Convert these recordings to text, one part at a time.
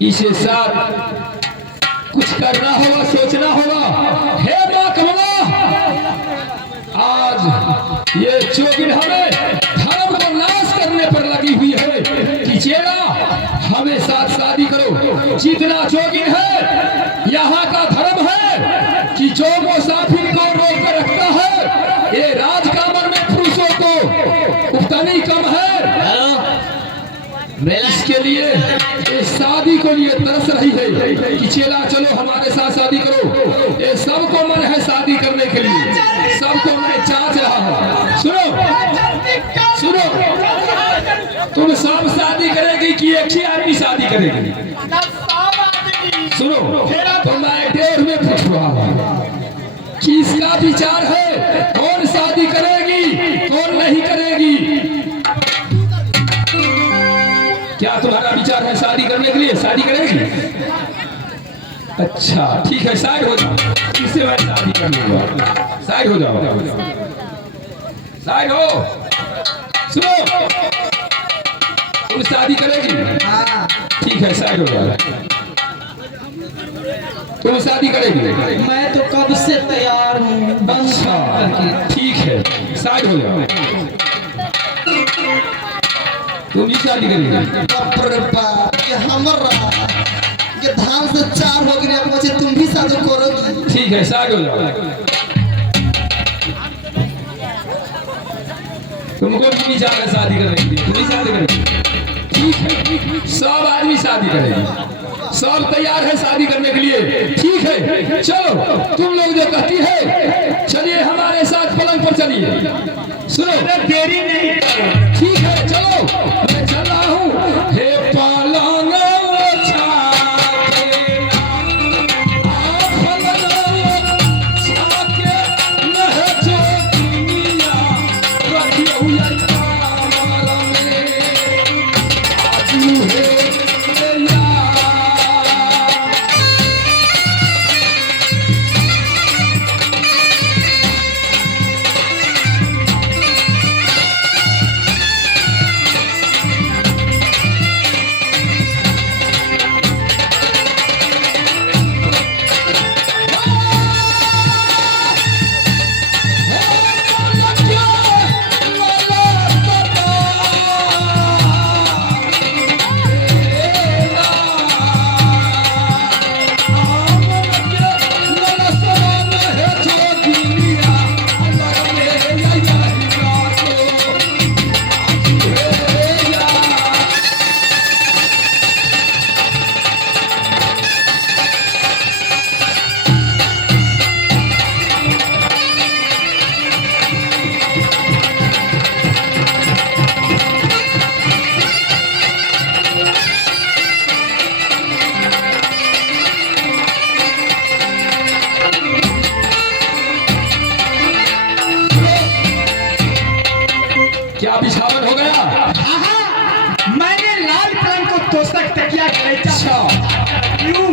इसे साथ कुछ करना होगा, सोचना होगा। हे माँ कमला, आज ये चोगिन हमें धर्म को नाश करने पर लगी हुई है कि चेला हमें साथ शादी करो। जितना चोगिन है यहाँ का धर्म है कि जो वो साफिन को रोक कर रखता है। ये राजकामर में पुरुषों को उतनी कम है। इसके लिए इस शादी को लिए तरस रही है कि चेला चलो हमारे साथ शादी करो। ये सबको मन है शादी करने के लिए, सबको मैं चाच रहा हूँ। सुनो सुनो, तुम सब शादी करेगी कि एक ही आदमी शादी करेगी? सुनो, तो मैं डेढ़ में पूछ रहा हूँ किसका विचार है, कौन शादी करेगी कौन नहीं करेगी? क्या तुम्हारा विचार है शादी करने के लिए? शादी करेगी? अच्छा ठीक है, साइड हो जाओ, इससे मैं शादी कर लूंगा। साइड हो जाओ, साइड हो। सुनो, तुम शादी करेगी? ठीक है, साइड हो जाओ। तुम शादी करेगी? मैं तो कब से तैयार हूँ। अच्छा ठीक है, साइड हो जाओ। तुम भी शादी करेगी? ये धान से 4 हो गए, अब मुझे तुम भी शादी करोगी? ठीक है, साइड हो जाओ। तुमको भी विचार है शादी करने के लिए? तुम भी शादी करेगी? ठीक है, सब आदमी शादी करेगी, सब तैयार है शादी करने के लिए। ठीक है, चलो तुम लोग जो कहती है, चलिए हमारे साथ पलंग पर चलिए। सुनो, देरी नहीं, ठीक है चलो, मैं चल रहा हूँ। हे पलंग क्या बिछावन हो गया? मैंने लाल पलंग को तोशक तकिया खींचा क्यों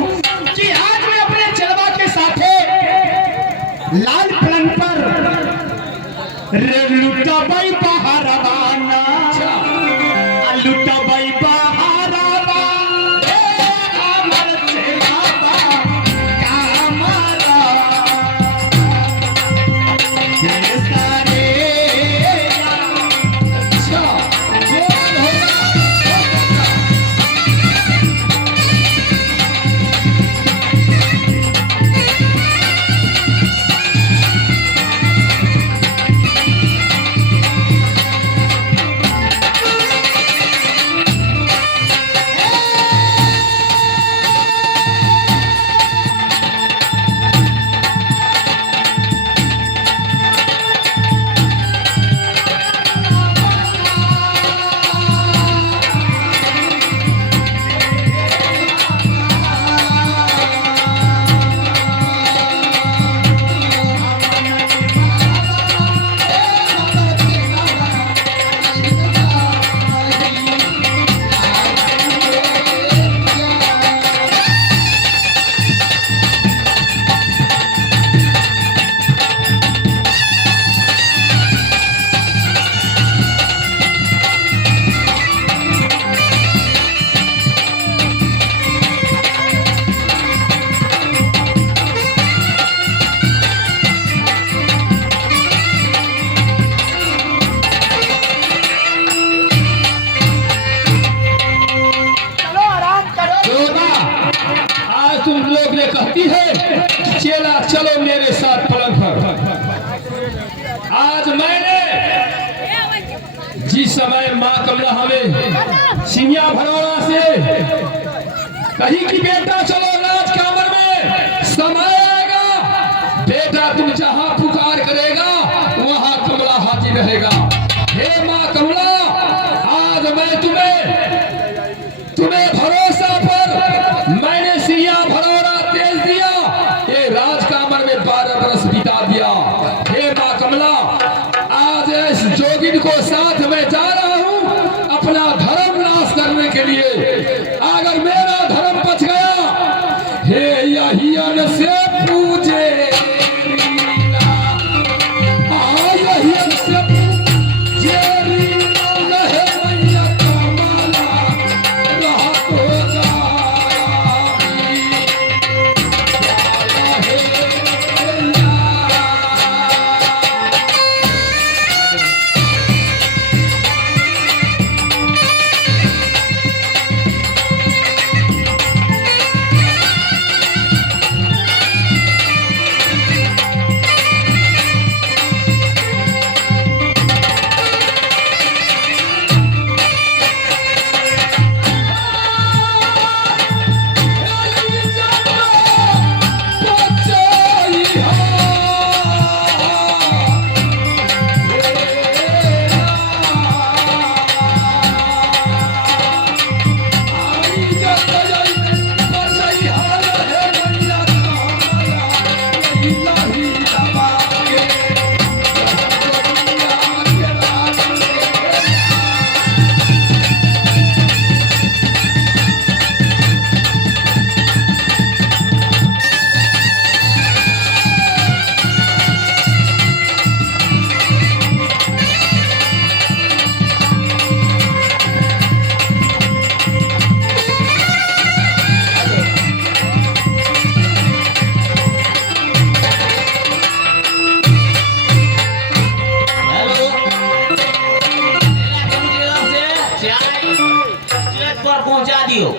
कि आज मैं अपने चलवा के साथ लाल पलंग पर लुटाबाई बहारवाना, लुटाबाई बहारवा अमर चेलावा कामरा के सारे। इस समय माँ कमला हमें सिंगिया भरौड़ा से कही कि बेटा चलो राज कामर में समय आएगा, बेटा तुम जहां पुकार करेगा वहां कमला हाजिर रहेगा। हे माँ कमला, आज मैं तुम्हें भरोसा पर मैंने सिंगिया भरौड़ा तेज दिया, ये राज कामर में 12 बरस बिता दिया। हे माँ कमला, आज इस जोगिन को साथ में जा रहा हूं अपना धर्म नाश करने के लिए। अगर मेरा धर्म बच गया, हे यही से पूजे पहुंचा दियो। एक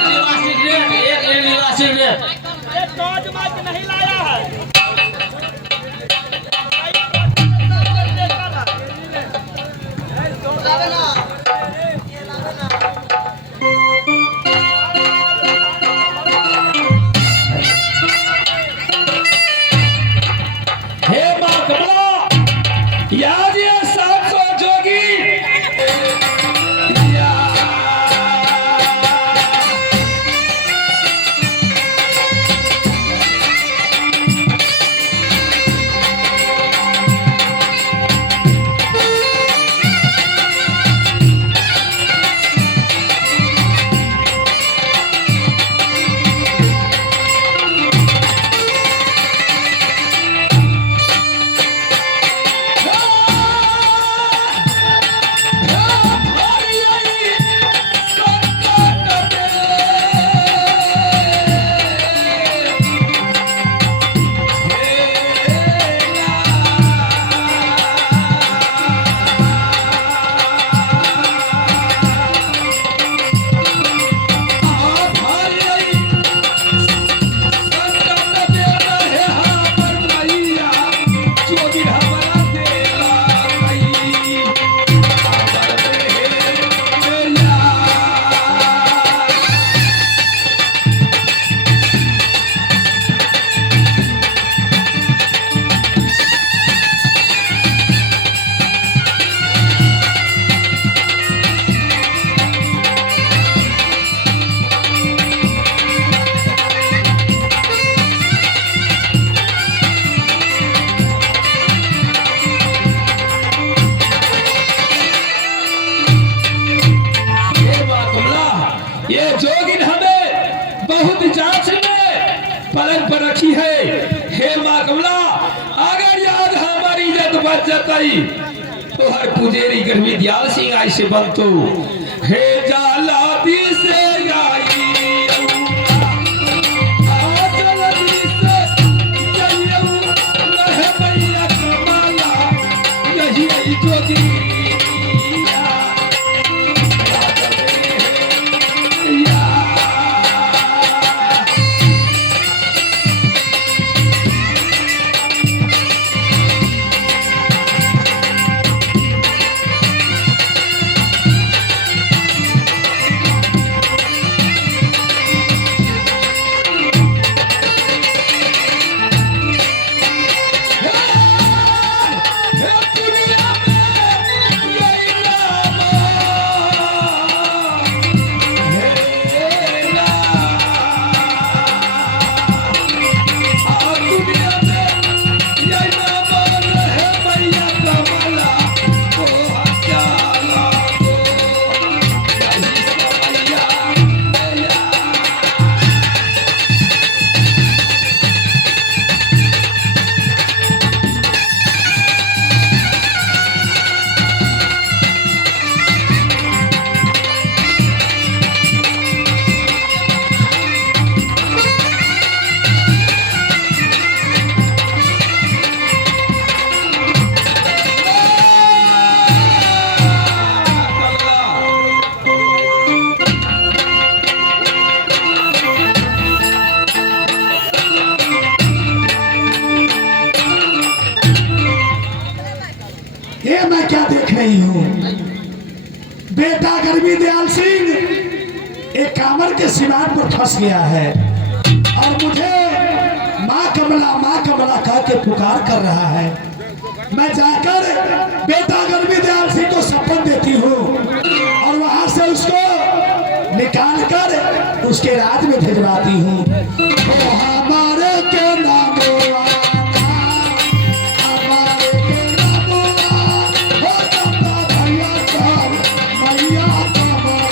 निवासी ग्रेड, एक निवासी ग्रेड। एक टॉर्च मार्क नहीं लाया है। हे माँ कमला, याद ये 700 जोगी ये जोगिन हमें बहुत जांच में पलंग पर रखी है। हे माँ कमला, अगर याद हमारी इज्जत बच जाती तो हर पुजेरी गर्मी दयाल सिंह आई से बनतो। हे जालादी से आई जोगी देख रही हूँ बेटा गर्मी दयाल सिंह एक कांवर के सीमार पर फंस गया है और मुझे माँ कमला कह के पुकार कर रहा है। मैं जाकर बेटा गर्मी दयाल सिंह को शपथ देती हूँ और वहां से उसको निकाल कर उसके राज में भिजवाती हूँ। ओ हमारे के नामो हमारे के नामो हो चंदा भैया सब मैया कमला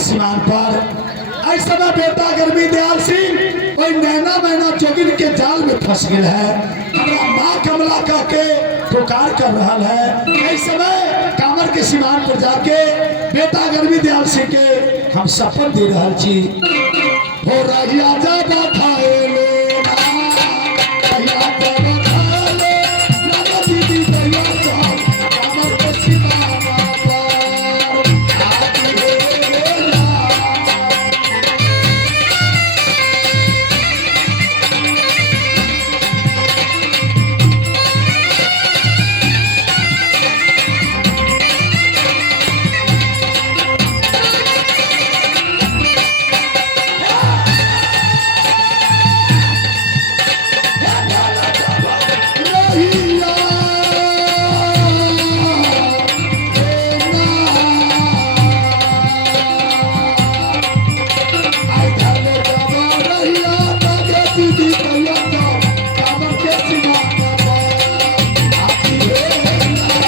सीमान पर इस समय बेटा गर्मी दयाल सिंह कोई नैना मैना जोगिन के जाल में फंस गया है। हमरा माँ कमला कह के पुकार कर रहा है। इस समय कांवर के सीमान पर जाके बेटा गर्मी दयाल सिंह के हम शपथ दे रहा छी। हो रहिया जा बैठाए लो ना, रहिया जा बैठाए लो, ना दीदी दया जा, कांवर के सीमान पर आती है ना।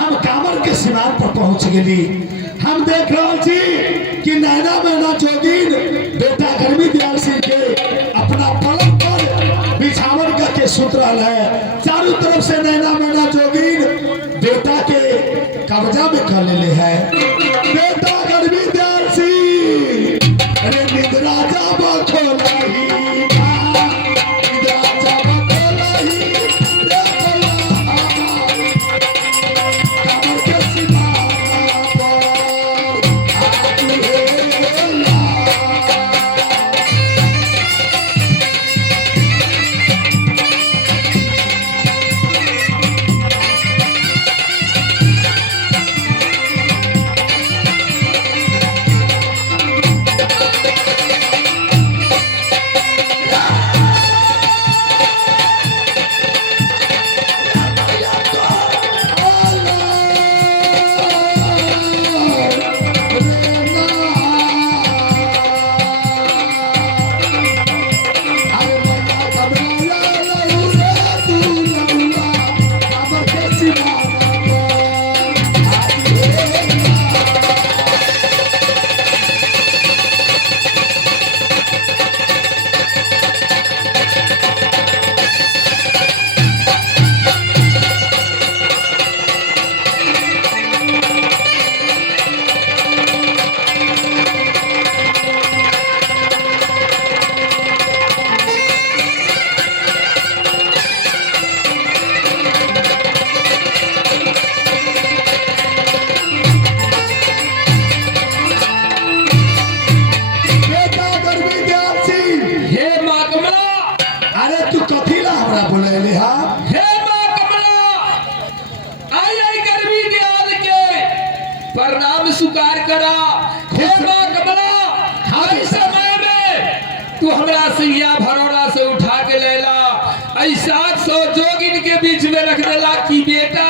हम कांवर के सीमार पर पहुंच गई। हम देख रहा छी कि नैना मैना जोगिन बेटा गर्मी दयाल सिंह के अपना पलंग पर बिछावन करके सुत रहा है। चारों तरफ से नैना मैना जोगिन बेटा के कब्जा में कर ले है। बेटा गर्मी दयाल सिंह अरे निद्रा जाबा खोलही पुकार करा, हे माँ कमला, हर समय में तू हमरा सिंहिया भरौरा से उठा के लेला, ऐसा 100 जोगिन के बीच में रख देला कि बेटा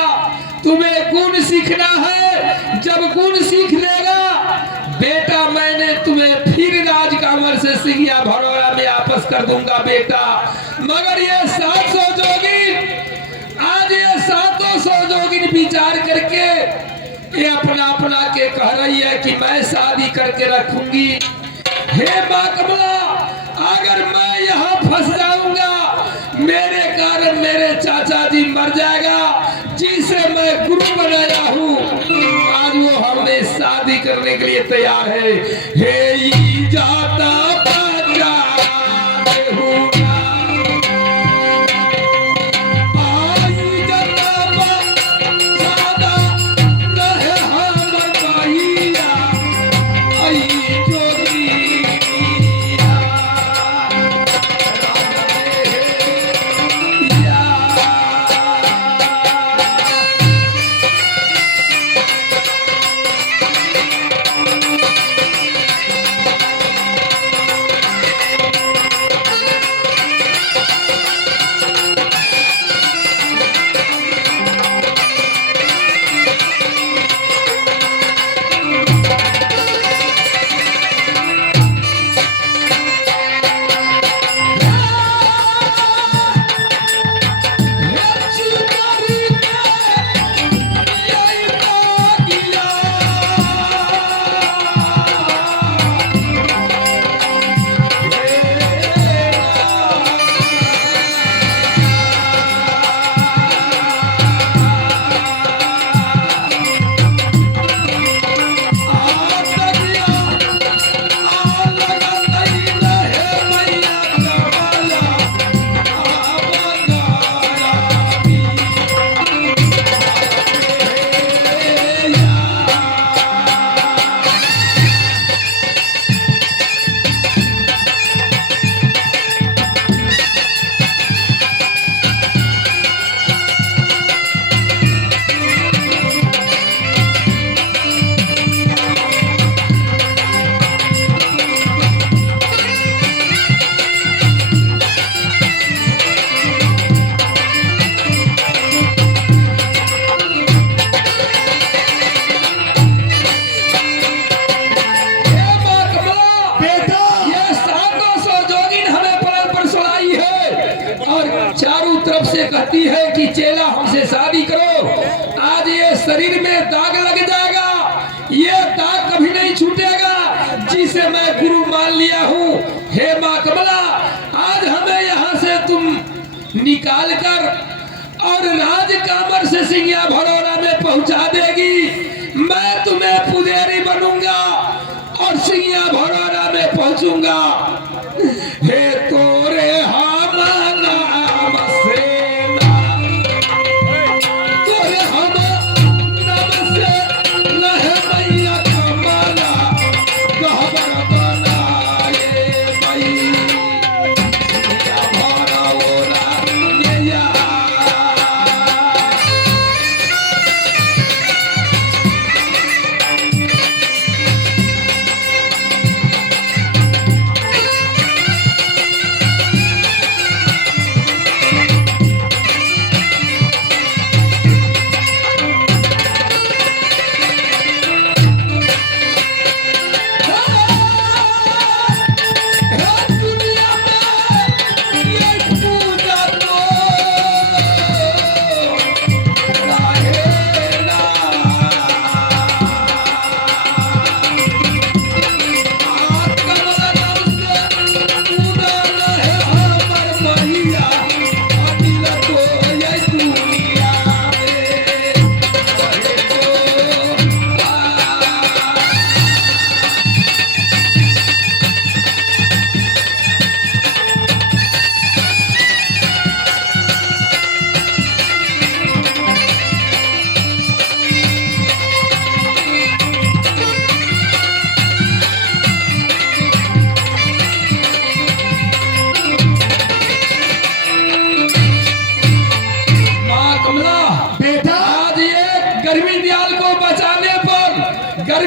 तुम्हें गुण सीखना है, जब गुण सीख लेगा बेटा मैंने तुम्हें फिर राजकामर से सिंहिया भरौरा में वापस कर दूंगा बेटा। मगर ये 700 जोगिन, आज ये 700 जोगिन विचार करके ये अपना अपना के कह रही है कि मैं शादी करके रखूंगी। हे माँ कमला, अगर मैं यहाँ फंस जाऊंगा मेरे कारण मेरे चाचा जी मर जाएगा जिसे मैं गुरु बनाया हूँ। आज वो हमें शादी करने के लिए तैयार है। हे जाता बचा देहूँगा, आई जाता बचा रहे हमर भैया, आई जोगिया, कहती है कि चेला हमसे शादी करो। आज ये शरीर में दाग लग जाएगा, ये दाग कभी नहीं छूटेगा जिसे मैं गुरु मान लिया हूँ। हे माँ कमला, आज हमें यहाँ से तुम निकाल कर और राजकामर से सिंहिया भरौरा में पहुंचा देगी। मैं तुम्हें पुजारी बनूंगा और सिंहिया भरौरा में पहुंचूंगा। हे तोरे हम नाम से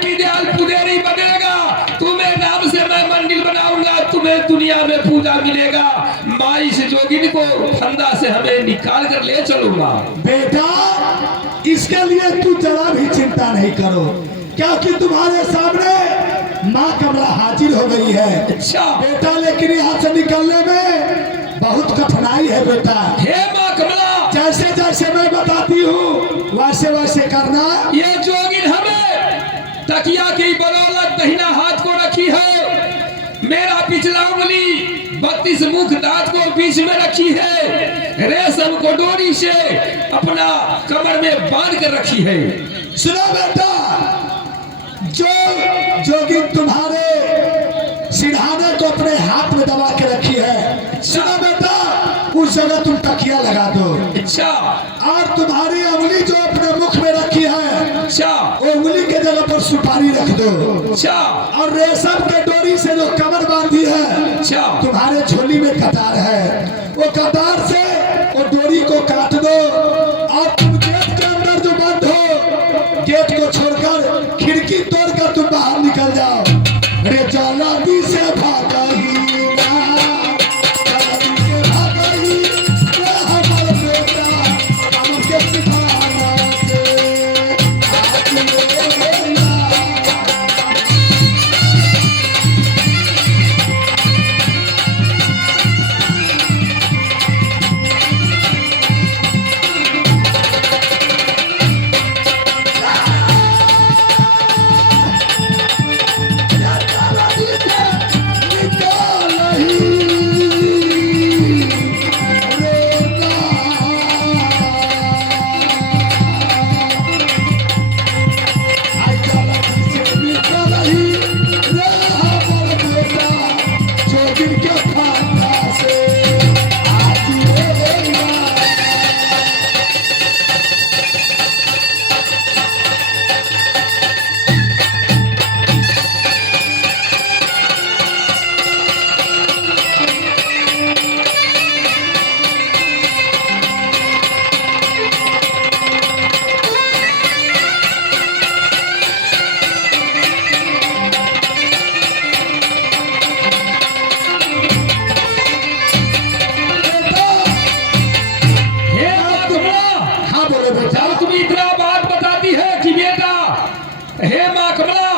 गर्मी दयाल पुदेरी बनेगा, तुम्हें नाम से मैं मंदिर बनाऊंगा, तुम्हें दुनिया में पूजा मिलेगा। माँ इस जोगिन को फंदा से हमें निकाल कर ले चलूंगा। बेटा इसके लिए तू जरा भी चिंता नहीं करो, क्योंकि तुम्हारे सामने माँ कमला हाजिर हो गई है। अच्छा बेटा लेकिन यहाँ से निकलने में बहुत कठिनाई है बेटा। हे माँ कमला, जैसे जैसे मैं बताती हूँ वैसे वैसे करना। ये जोगिन हमें तकिया की बदौलत दहिना हाथ को रखी है, मेरा पिछला उंगली 32 मुख दांत को बीच में रखी है, रेशम को डोरी से अपना कमर में बांध कर रखी है। सुनो बेटा, जो जोगिन तुम्हारे सिरहाने को अपने हाथ में दबा के रखी है, सुनो बेटा उस जगह तुम तकिया लगा दो। अच्छा और तुम्हारी उंगली जो अपने मुख में रखी है, अच्छा वो उंगली के जगह पर सुपारी रख दो। अच्छा और रेशम के डोरी से जो कमर बांधी है, अच्छा तुम्हारे झोली में कतार है, वो कतार से वो डोरी को काट दो और तुम गेट के अंदर जो बंद हो, गेट को छोड़कर खिड़की तोड़कर तुम बाहर निकल जाओ। रे जल्दी से भागई ना, जल्दी से भागई, रे हमर बेटा हमके सिखाना से आज ले ना। हे माँ कमला,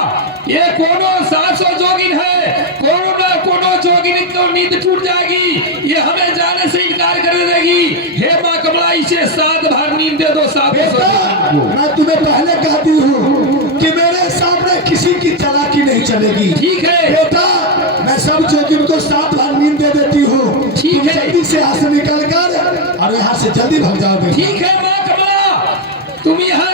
ये कोनो 700 जोगिन है, कोनो ना कोनो जोगिन तो नींद टूट जाएगी, ये हमें जाने से इनकार कर देगी। हे माँ कमला, इसे 7 बार नींद दे दो। 700 बेटा मैं तुम्हें पहले कहती हूँ कि मेरे सामने किसी की चालाकी नहीं चलेगी। ठीक है बेटा, मैं सब जोगिन को 7 बार नींद दे देती हूँ। ठीक तुम है। जल्दी से यहाँ से निकल कर और यहाँ से जल्दी भाग जाओगे। ठीक है माँ कमला, तुम यहाँ